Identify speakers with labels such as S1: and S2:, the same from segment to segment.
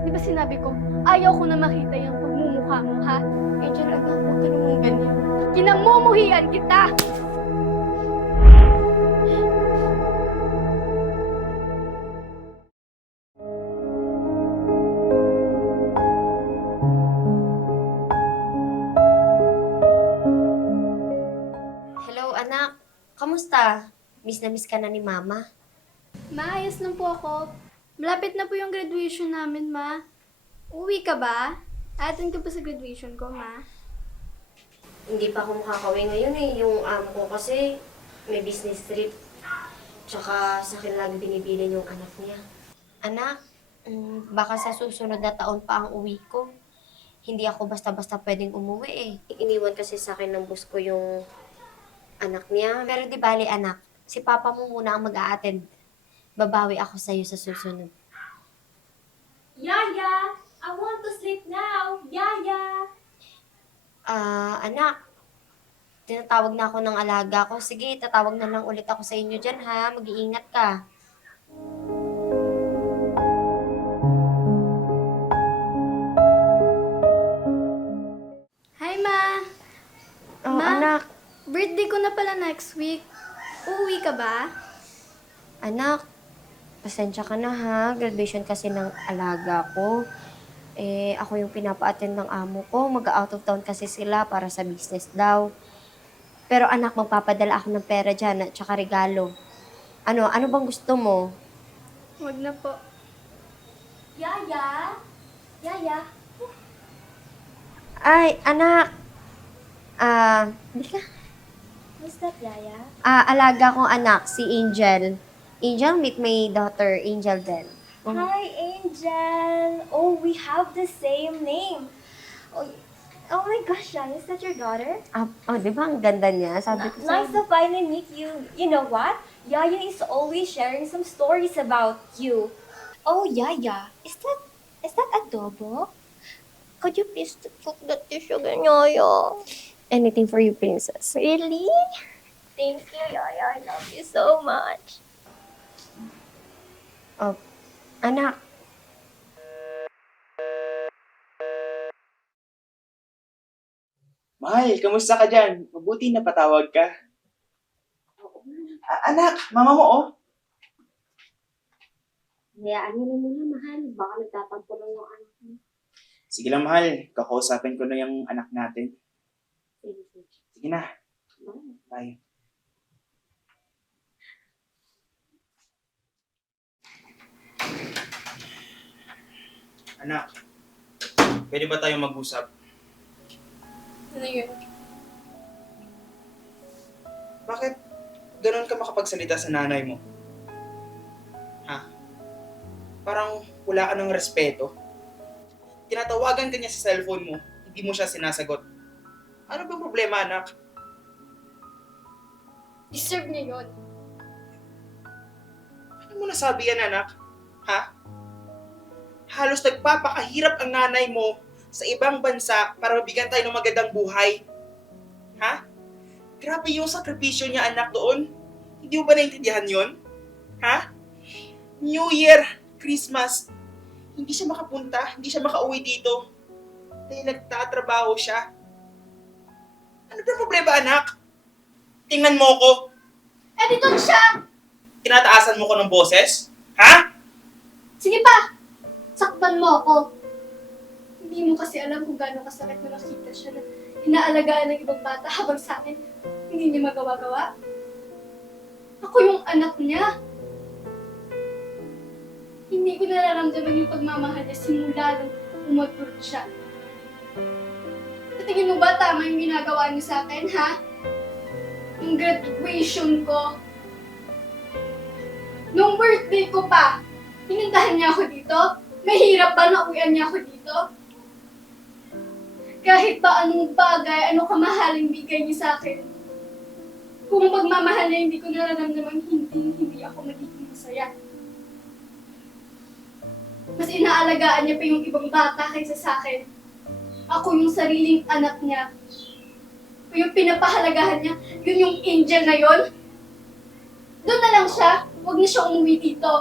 S1: Di ba sinabi ko, ayaw ko na makita yung pagmumukha mo, ha?
S2: Angel, anak, huwag ka naman ganyan.
S1: Kinamumuhian kita!
S2: Hello, anak. Kamusta? Miss na miss ka na ni Mama.
S1: Maayos lang po ako. Malapit na po yung graduation namin, ma. Uwi ka ba? Atin ka pa sa graduation ko, ma.
S2: Hindi pa ako makakawin ngayon eh. Yung amo ko kasi may business trip. Tsaka sa akin lagi binibilin yung anak niya. Anak, mm, baka sa susunod na taon pa ang uwi ko. Hindi ako basta-basta pwedeng umuwi eh. Iniwan kasi sa akin ng boss ko yung anak niya. Pero di bali anak, si papa mo muna ang mag-a-attend. Babawi ako sa'yo sa susunod.
S1: Yaya! I want to sleep now! Yaya!
S2: Ah, anak. Tinatawag na ako ng alaga ko. Sige, tatawag na lang ulit ako sa inyo dyan, ha? Mag-iingat ka.
S1: Hi, ma!
S2: Oh,
S1: Ma?
S2: anak.
S1: Birthday ko na pala next week. Uuwi ka ba?
S2: Anak, pasensya ka na, ha? Graduation kasi ng alaga ko. Eh, ako yung pinapa-attend ng amo ko. Mag-out of town kasi sila para sa business daw. Pero anak, magpapadala ako ng pera dyan at tsaka regalo. Ano, ano bang gusto mo?
S1: Huwag na po. Yaya! Yaya!
S2: Ay, anak. Ah, hindi ka.
S1: Who's that, Yaya?
S2: Ah, alaga kong anak, si Angel. Angel, meet my daughter, Angel din.
S3: Hi, Angel. Oh, we have the same name. Oh, oh my gosh, Jan, is that your daughter?
S2: Ah, oh, di ba ang ganda niya? Sabi ko
S3: Nice to finally meet you. You know what? Yaya is always sharing some stories about you. Oh, Yaya, is that is that adobo? Could you please cook that dish again, Yaya?
S2: Anything for you, princess.
S3: Really? Thank you, Yaya. I love you so much.
S2: Oh, anak.
S4: Mahal, kamusta ka dyan? Mabuti na patawag ka. A- anak, mama mo oh.
S2: Hayaan mo na muna, mahal. Baka nagtatampo lang yung anak mo.
S4: Sige lang, mahal. Kakausapin ko na yung anak natin. Sige na. Bye. Anak, pwede ba tayo mag-usap?
S1: Ano yun?
S4: Bakit ganun ka makapagsalita sa nanay mo? Ha? Parang wala ka ng respeto. Tinatawagan ka niya sa cellphone mo, hindi mo siya sinasagot. Ano bang problema, anak?
S1: Deserve niya yun.
S4: Ano mo nasabi yan, anak? Ha? Halos nagpapakahirap ang nanay mo sa ibang bansa para mabigyan tayo ng magandang buhay. Ha? Grabe yung sakripisyo niya, anak, doon. Hindi mo ba naintindihan yon? Ha? New Year, Christmas, hindi siya makapunta, hindi siya makauwi dito. Dahil nagtatrabaho siya. Ano ba problema, anak? Tingnan mo ko.
S1: Eh, dito siya!
S4: Tinataasan mo ko ng boses? Ha?
S1: Sige pa! Saktan mo ako. Hindi mo kasi alam kung gaano kasakit na nakita siya na inaalagaan ng ibang bata habang sa akin hindi niya magawa-gawa. Ako yung anak niya. Hindi ko nararamdaman yung pagmamahal niya simula nung umatur siya. Tingin mo ba tama yung ginagawa niyo sa akin, ha? Yung graduation ko. Nung birthday ko pa, Pinuntahan niya ako dito? Mahirap ba na uwian niya ako dito? Kahit ba anong bagay, ano kamahaling bigay niya sa akin. Kung pagmamahal niya, hindi ko nararamdaman hindi, hindi ako magiging masaya. Mas inaalagaan niya pa yung ibang bata kaysa sa akin. Ako yung sariling anak niya. O yung pinapahalagahan niya, yun yung angel na yun. Doon na lang siya, huwag na siya umuwi dito.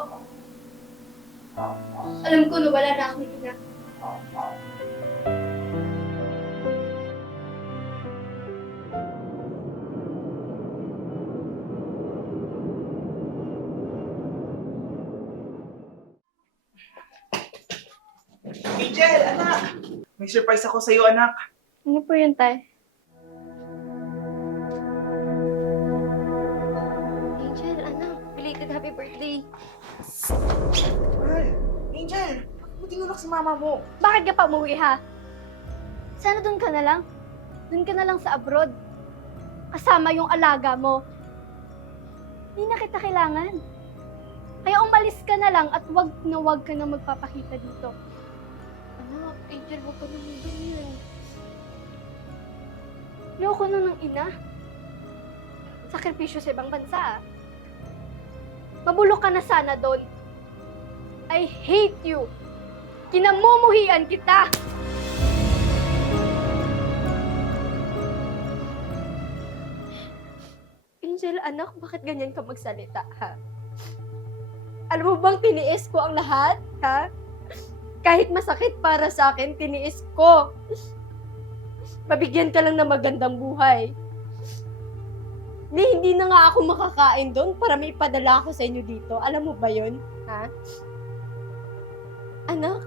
S1: Alam ko na wala na akong ina.
S4: Angel, anak! May surprise ako sa'yo, anak.
S1: Ano po yun, Tay?
S2: Angel, anak, belated happy birthday.
S4: Angel, buti nga si mama mo.
S1: Bakit ka pa umuwi, ha? Sana doon ka na lang. Doon ka na lang sa abroad. Kasama yung alaga mo. Hindi na kita kailangan. Kaya umalis ka na lang at wag na wag ka na magpapakita dito.
S2: Anak, Angel, huwag ka naman ganyan.
S1: Loko na ng ina. Sakripisyo sa ibang bansa. ah. Mabulok ka na sana doon. I hate you. Kinamumuhian kita. Angel, anak, bakit ganyan ka magsalita, ha? Alam mo bang tiniis ko ang lahat, ha? Kahit masakit para sa akin, tiniis ko. Mabigyan ka lang ng magandang buhay. Ni, hindi na nga ako makakain doon para may padala ako sa inyo dito. Alam mo ba yun? Ha? Anak,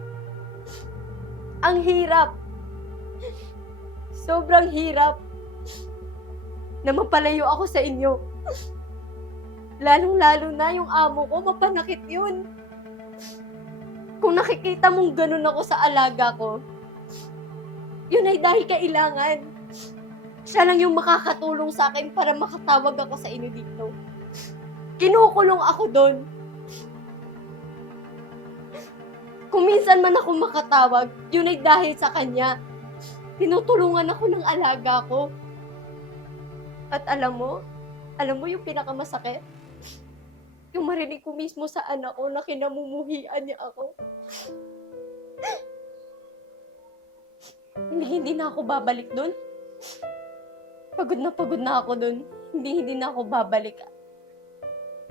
S1: ang hirap. Sobrang hirap na mapalayo ako sa inyo. Lalong-lalo na yung amo ko, mapanakit yun. Kung nakikita mong ganun ako sa alaga ko, yun ay dahil kailangan. Siya lang yung makakatulong sa akin para makatawag ako sa inyo dito. Kinukulong ako doon. Kung minsan man ako makatawag, yun ay dahil sa kanya. Tinutulungan ako ng alaga ko. At alam mo, alam mo yung pinakamasakit? Yung marinig ko mismo sa anak ko na kinamumuhian niya ako. Hindi, hindi na ako babalik doon. Pagod na pagod na ako doon. Hindi, hindi na ako babalik.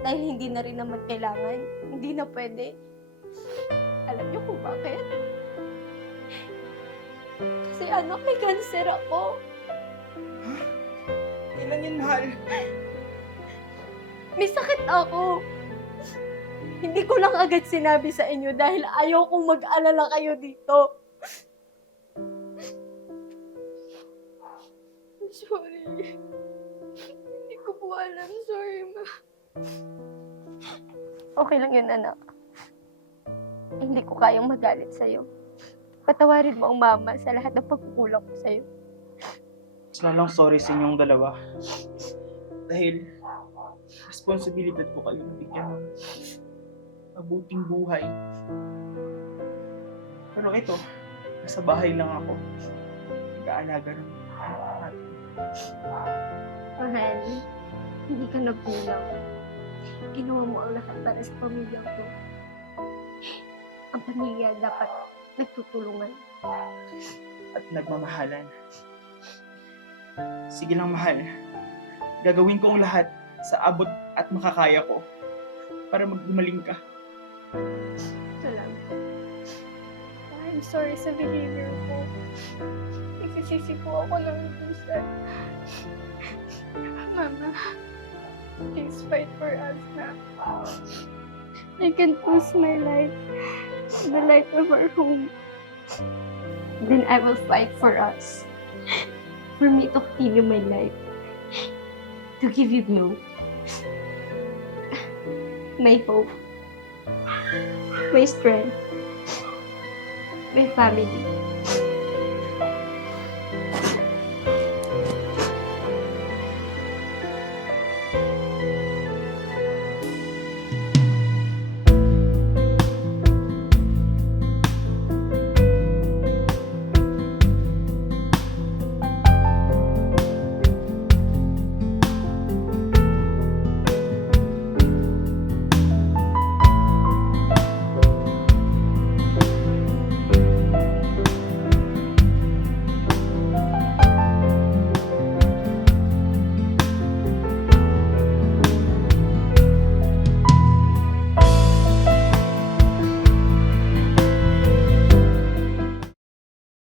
S1: Dahil hindi na rin naman kailangan. Hindi na pwede. Niyo kung bakit? Kasi anak, may cancer ako.
S4: Kailan yan, mahal?
S1: May sakit ako. Hindi ko lang agad sinabi sa inyo dahil ayaw kong mag-alala kayo dito. Sorry. Hindi ko po alam. Sorry, ma. Okay lang yun, anak. Hindi ko kayang magalit sa'yo. Patawarin mo ang mama sa lahat ng pagkukulang ko sa'yo.
S4: Sila lang sorry sa inyong dalawa. Dahil responsibilidad ko kayo na bigyan ng mabuting buhay. Pero ito, nasa bahay lang ako. Nag-aalaga ng anak.
S1: Mahal, hindi ka nagkulang. Ginawa mo ang lahat para sa pamilya ko. Ang pamilya dapat nagtutulungan.
S4: At nagmamahalan. Sige lang, mahal. Gagawin ko ang lahat sa abot at makakaya ko para maggumaling ka.
S1: Salamat. I'm sorry sa behavior ko. Nagsisisi po ako ng minsan. Mama, please fight for us na. I can lose my life, the life of our home. Then I will fight for us. For me to continue my life. To give you no. My hope. My strength. My family.